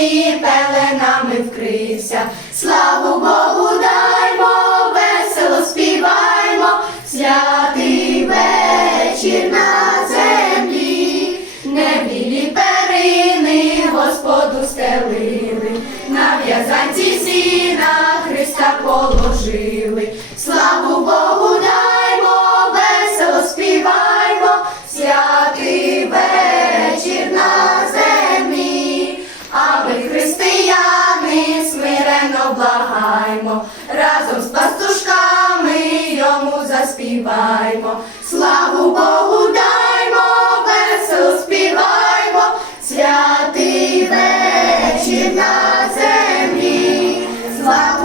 Синонові пеленами вкрився. Славу Богу даймо, весело співаймо, святий вечір на землі, не білі перини Господу стелили, на в'язанці сіна Христа положили. Заспіваймо, разом з пастушками йому заспіваймо, славу Богу даймо, весело співаймо, святий вечір на землі. Славу